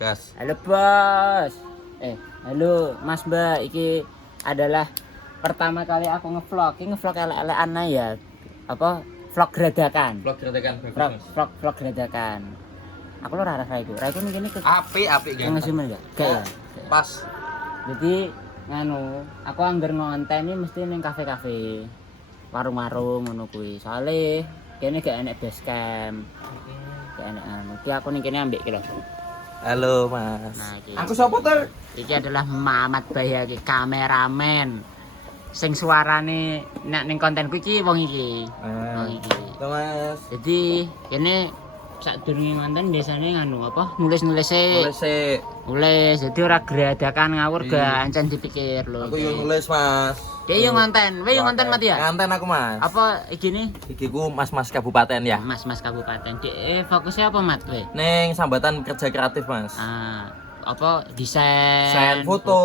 Gas. Halo bos. Halo Mas Mbak. Iki adalah pertama kali aku ngevlog. Ini ngevlog elek-elekan ya. Apa? Vlog gradakan. Vlog gradakan bagus, Vlog, Mas. vlog gradakan. Aku lo rara itu. Raiku nih ke Apik ngasih enggak? Gak ya. Pas. Jadi nganu, aku anggar ngonten ini mesti ning kafe-kafe. Warung-warung ngono kuwi. Soale kene gak enek base camp. Gak enek anu. Ki aku ning kene ambek ki lho. Halo, Mas. Nah, iki. Aku sapa to? Iki adalah Mamat Bahya iki kameramen. Sing suarane nek ning kontenku iki wong iki. Wong iki. Mas. Jadi kene sadurunge ngonten biasane nganu apa? Nulis-nulis e. Nulis. Jadi ora gradakan ngawur gak ancen dipikir lho. Aku yo nulis, Mas. Dia yo ngonten. Kowe yo ngonten Mat ya? Ngonten aku, Mas. Apa iki nih? Iki ku Mas-mas kabupaten ya. Mas Kabupaten. Fokusnya apa Mat kowe? Ning sambatan kerja kreatif, Mas. Ah, apa desain, Desain foto,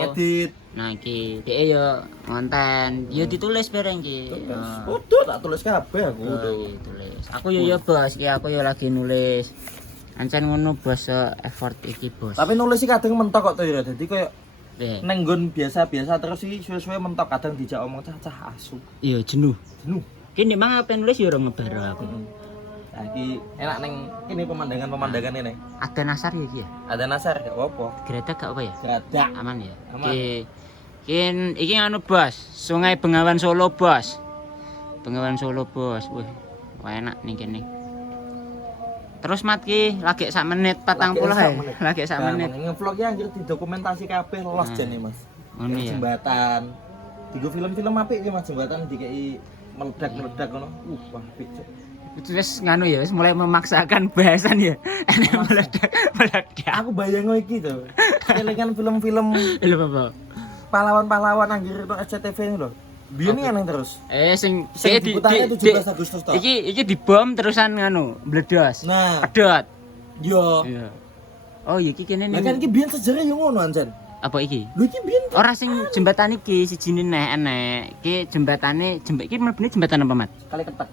ngedit. Nah iki dia yo ngonten, yo ditulis bareng iki. Foto tak tulis kabeh aku. Tulis. Aku yo bos, iki aku yo lagi nulis. Ancen ngono bos effort iki bos. Tapi nulis iki kadang mentok kok to ya. Dadi koyo Eh, neng nggon biasa-biasa terus iki suwe-suwe mentok kadang dijak omong cah asu. iya jenuh. Jenuh. Kene mang apa nulis yo ora ngebaro aku. Nah, iki enak neng ini pemandangan ini. Ada nasar ya iki ya? Ada nasar gak apa-apa. Gredak gak apa ya? Gradak. Aman ya? Aman. Iki anu bos, Sungai Bengawan Solo bos. Bengawan Solo bos. Wih, wah enak nih kene. Terus mat ki lagi sak menit 40 ya. Lagi sak menit. Ngevlog ya anjir didokumentasi kabeh los jane, Mas. Ngono ya. Jembatan. Digo film-film apik iki Mas jembatan dikei meledak-meledak ngono. Wah, apik. Cuk. Itu wis nganu ya, wis mulai memaksakan bahasan ya. Enak meledak. Aku bayang iki to. Kelingan film-film Lho apa? pahlawan-pahlawan anjir itu SCTV ini lho. Biyen kan terus. Sing diputarnya 17 Agustus toh. Iki dibom terusan nganu, bledos. Nah, Pedot. yo. Iya. Oh, iki kene Lah kan iki biyen sejarah yo ngono anjen. apa iki? Lho iki biyen Ora sing jembatan iki sijine enek. Iki jembatane iki mlebune jembatan apa, Mat? kali ketek,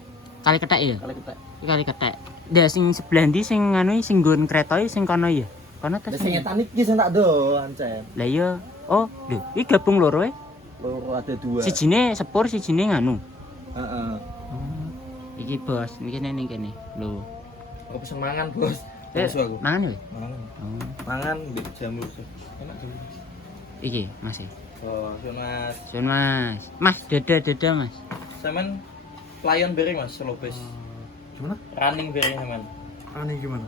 Kali Kethek ya? kali ketek. Iki Kali Kethek. Ndak sing sebelah ndi sing nganu sing nggon kereta sing kono ya? Kono ta Lah sing etan iki sing tak do anjen. Lah iya. Oh, lho, iki gabung loro e. Loro ada dua. Sijine sepur, sijine nganu. Heeh. Iki bos, iki ning kene. Lho. Aku pesen mangan, Bos. Terus aku. Mangan ya? Mangan. Oh. Mangan mbek jamur. Enak jamur. Iki masih. Oh, so Mas. Sun Mas. Mas, dada Mas. Saman Lion Berry Mas, slow pace. Gimana? Running Berry Saman. Aneh gimana?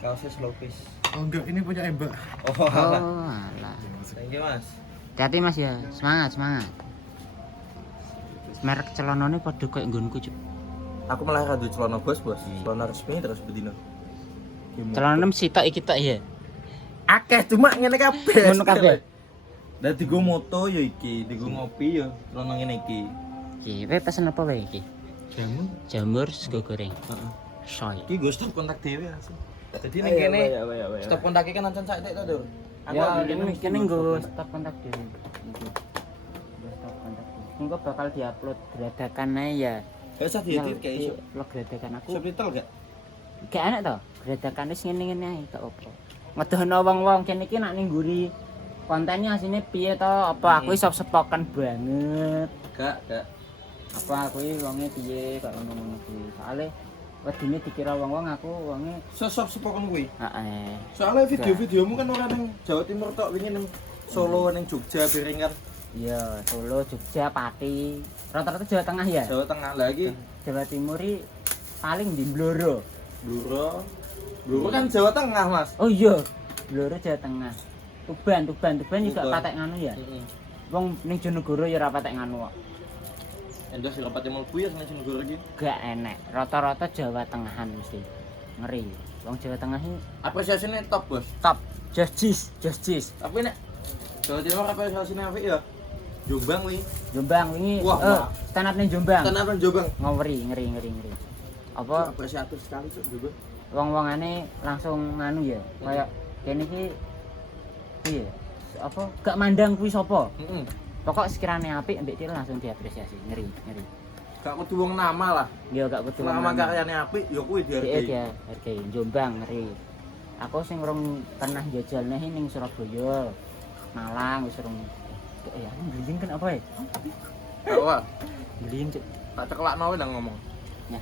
Kaosnya slow pace. Oh enggak, ini punya Mbak. Oh, alah. Oh, alah. Thank you, Mas. Hati Mas ya. Semangat. Merek celanane padha koyo nggonku, Cuk. Aku malah rada celana bos. Celana resmi terus bedino. Celana sitok iki tok ya. Akeh cuma ngene kabeh. Ngono kabeh. Dadi go moto ya iki, digo ngopi ya celana ngene iki. Iki kowe pesen apa wae iki? Jamu. Jamur sego goreng. Heeh. Soy. Iki go stop kontak dhewe langsung. Jadi ning kene stop kontak iki kan ancen sak tek to, Dur. Ya, kene nggo stop kontak dhewe. Iki. Stop kontak. Engko bakal diupload gradakan ae ya. Gak usah diedit kayak iso. Vlog gradakan aku. Subtitle gak? Gak enak to. Gradakan wis ngene-ngene ae gak opo. Ngedono wong-wong kene iki nak ning nguri kontennya asine piye to? Apa aku iso sepoken banget? Gak. Apa aku iki wonge piye kok ngono-ngono kuwi. Soale wedine dikira wong-wong aku wonge Sosok sepokon kuwi. heeh. Soalnya video-videomu kan ora nang Jawa Timur tok, wingi nang Solo, nang Jogja, Beringkan, Iya, Solo, Jogja, Pati. Rata-rata Jawa Tengah ya. Jawa Tengah lagi. Jawa Timur iki paling di Bloro. Bluro kan Jawa Tengah, Mas. Oh iya, Bloro Jawa Tengah. Tuban juga Tuban. patek nganu ya. Wong ning Jonegoro ya ora patek nganu kok. Endos sing pati mlebu ya seneng negara iki. Gak enek. Rata-rata Jawa Tengahan mesti. Ngeri. Wong Jawa Tengah iki Apresiasinya top, Bos. top. Justice. Tapi nek Jawa Timur apresiasinya apik ya. Jombang wi. Jombang wingi Wah. stand up ning Jombang. Tenan nang Jombang. Ngeri. Apa Apresiatif sekali Cuk Jombang. wong-wongane langsung nganu ya. Kayak kene iki piye? Apa gak mandang kuwi sapa? Heeh. Pokok sekirane apik mbek dia langsung diapresiasi. Ngeri. Gak kudu wong nama lah. Ya gak kudu Selama karyane apik ya kuwi dia dihargai. dia hargai Jombang ngeri. Aku sing urung pernah jajal nih ning Surabaya. Malang wis urung. Ya aku ngeling kan apa ya? Apa? Ngeling cuk. Tak ceklakno wae lah ngomong. Ya.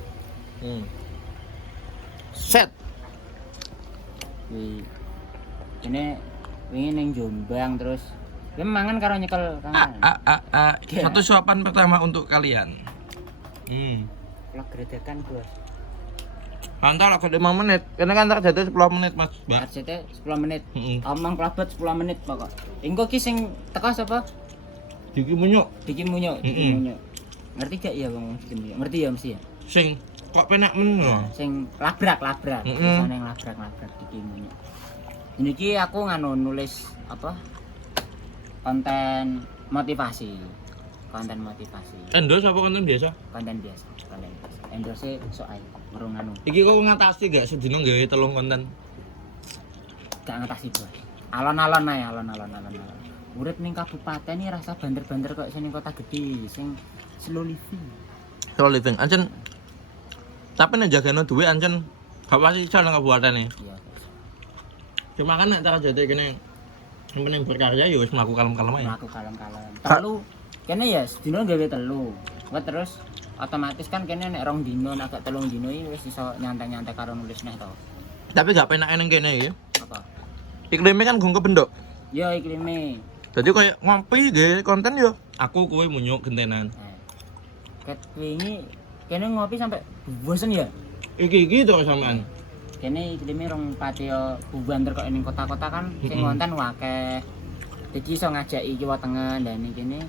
Set. Ini ning Jombang terus dia mangan karo nyekel kangen. Satu suapan pertama untuk kalian. Kalau gredekan bos. Antar agak 5 menit. Karena kan terjadi 10 menit Mas. Mbak. RCT 10 menit. Heeh. Omong kelabet 10 menit pokok. Engko ki sing teko sapa? Diki munyuk. Diki Munyuk, Diki Mm-mm. Munyuk. Ngerti gak ya ngomong Diki Munyuk? Ngerti ya mesti ya. Sing kok penak men. Sing labrak. Mm-mm. Biasane yang labrak Diki Munyuk. Ini ki aku nganu nulis apa? Konten motivasi. Endorse apa konten biasa? Konten biasa. Endorse sok ae ngerung anu. Iki kok ngatasi gak sedina gawe 3 konten? Gak ngetasi bos. Alon-alon ae, alon-alon. Urip ning kabupaten iki rasa banter-banter kok sing ning kota gede, sing slow living. Slow living. Ancen tapi nek jagano duwe ancen gak pasti iso nang kabupaten e. Iya. Cuma kan nek terjadi kene yang penting berkarya ya wis mlaku kalem-kalem ae. Mlaku kalem-kalem. Telu kene ya sedina gawe telu. Wes terus otomatis kan kene nek 2 dino nek gak 3 dino iki wis iso nyantai-nyantai karo nulis neh to. Tapi gak penak ning kene iki. Apa? Iklimnya kan gong kebendok. Ya iklime. Jadi kayak ngopi gawe konten yo. Aku kowe munyuk gentenan. Ket wingi kene ngopi sampai bosen ya. Iki to sampean. Kene iklime rong patio bubanter kok ning kota-kota kan sing konten akeh. Jadi iso ngajaki Jawa Tengah dan kene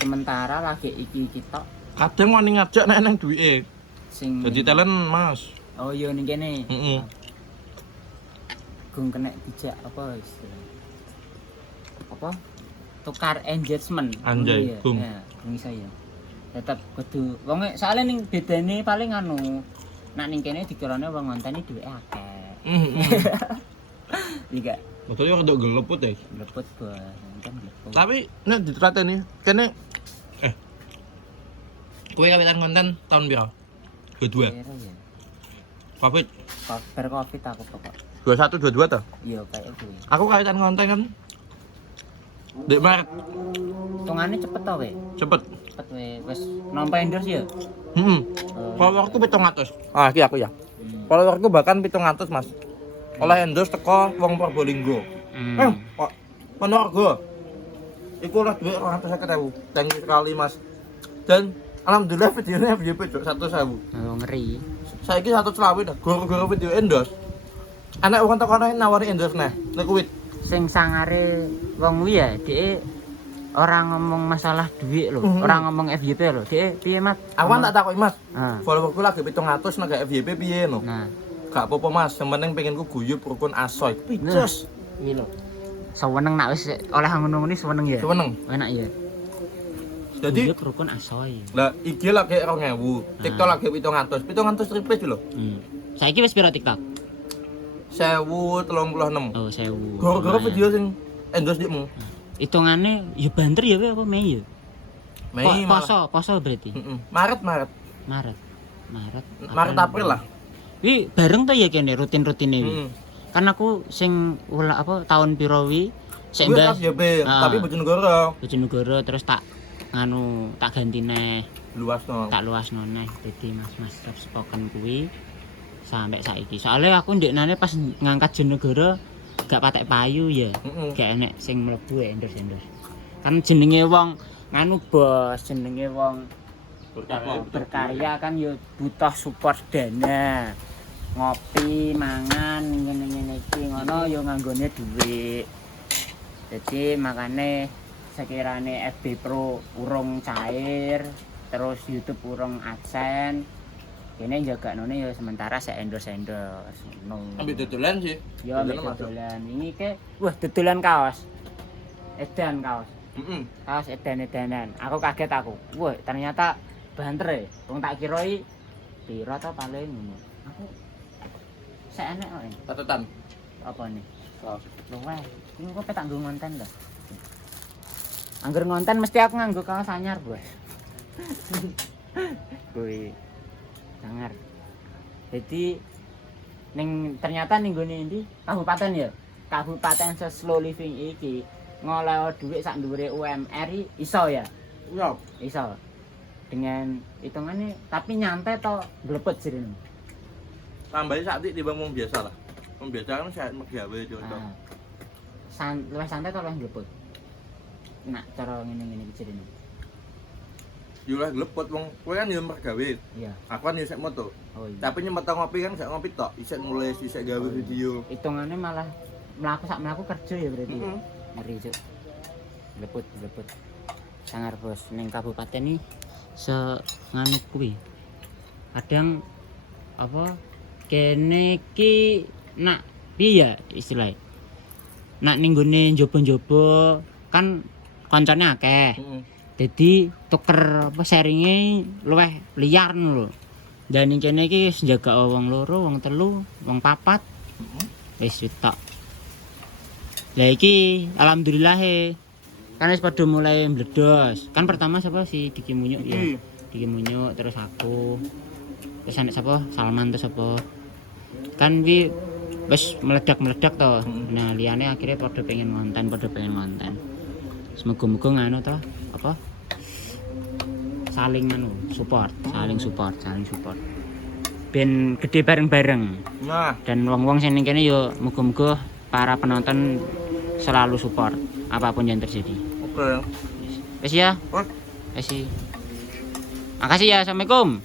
sementara lagi iki tok Kadang wani ngajak nek nang duwike. sing Jadi talent Mas. oh iya ning kene. Heeh. Gung kena dijak apa istilahnya? Apa? Tukar engagement. Anjay, Iya, Gung. Ya, gung iso ya. Tetep kudu wong soalnya ning bedane paling anu. Nak ning kene dikirane wong ngonteni duweke akeh. Iya. Betul yo kedok geleput ya. Leput bos, kan leput. Tapi nek ditrateni kene kowe kawitan konten tahun piro? 22. Kira ya. Covid Bar Covid aku pokok. 21 22 to? Iya kayak kuwi. Aku kawitan konten kan Dek Maret Hitungane cepet to we. cepet. Cepet we wis nampa endorse ya. Followerku 700. Ah, iki aku ya. Followerku bahkan 700, Mas. Oleh endorse teko wong Probolinggo. Kok Ponorogo. Iku oleh duit 250.000. Thank you sekali, Mas. Dan alhamdulillah videonya FYP cuk 100.000. Oh ngeri. Saiki 120 dah. Goro-goro video endorse. Anak wong teko nawari endorse neh. Nek kuwi Sing sangare wong kuwi ya dhek ora ngomong masalah duit lho, ora ngomong FYP lho. Dhek piye, Mat? awan tak takoki, Mas. Ah. Followerku lagi 700 nek FYP piye no? Nah, Gak apa-apa, Mas. Yang penting pengenku guyub rukun asoy. Picus. iki lho. Seweneng nak wis oleh ngono-ngono seweneng ya. Seneng. Enak ya. Jadi Guyub rukun asoy. lah IG lagi 2000, TikTok lagi 700. 700 replace lho. Saiki wis piro TikTok? 1036. Oh, 1000. Gara-gara video sing endorse dikmu. Hitungane ya banter ya we apa Mei ya? Mei malah. Poso berarti. Maret. Maret. April lah. Wi bareng to ya kene rutin-rutine wi. Heeh. Kan aku sing ula apa tahun piro wi sik Gue mbas FYP, tapi Bojonegoro Bojonegoro terus tak nganu tak ganti neh, luas no. tak luasno neh. Dadi mas-mas spoken kuwi sampai saiki. Soalnya aku ndeknane pas ngangkat Jonegoro gak patek payu ya. Gak enek sing mlebu endorse. Kan jenenge wong nganu bos, jenenge wong berkarya kan ya butuh support dana. Ngopi, mangan, ngene-ngene iki ngono ya nganggone dhuwit. Jadi makane sekirane FB Pro urung cair, terus YouTube urung AdSense. Kene jagaknone ya sementara saya endorse. Ambil dodolan sih. Ya ambil dodolan. Ini ke wah dodolan kaos. Edan kaos. Kaos edan-edanan. Aku kaget aku. Wah, ternyata banter ya. Wong tak kiroi piro to paling ngono. Aku saya enek kok. Catatan. Apa nih? Kaos. Luweh. Ini kok tak nggo ngonten lho. Angger ngonten mesti aku nganggo kaos anyar, Bos. Kuwi sangar. Jadi ternyata ning gone ndi? Kabupaten ya. Kabupaten slow living iki ngoleh dhuwit sak dhuwure UMR iso ya. Iya. Iso. Dengan hitungannya tapi nyantai to glepet jirene. Tambahin sak dik timbang wong biasa lah. Wong biasa kan saya megawe contoh. Luwih santai to luwih glepet. Nak cara ngene-ngene iki jirene. Yo lah glepot wong kowe kan yo mergawe. Iya. Aku kan yo sik moto. Oh iya. Tapi nyemeto ngopi kan gak ngopi tok, isek nulis, isek gawe video. Hitungannya malah mlaku kerja ya berarti. Heeh. Ngeri cuk. Glepet. Sangar bos ning kabupaten iki nganu kuwi. Kadang apa kene iki nak piye ya istilahnya. Nak ning gone njaba-njaba kan kancane akeh. Heeh. Jadi tuker apa sharinge luwih liar lho. Dan ning kene iki njaga wong loro, wong telu, wong papat. Wis tok. Lah iki alhamdulillah kan wis padha mulai mbledos. Kan pertama sapa si Diki Munyuk ya. Diki Munyuk terus aku. Terus anak sapa? Salman terus sapa? Kan wi wis meledak-meledak to. Nah, liyane akhirnya padha pengen ngonten. Semoga-moga nganu to, apa? Saling support. Ben gede bareng-bareng. Nah, Dan wong-wong sing ning kene yo muga-muga para penonton selalu support apapun yang terjadi. oke. Wes ya. Wah. Wes. Makasih ya. Assalamualaikum.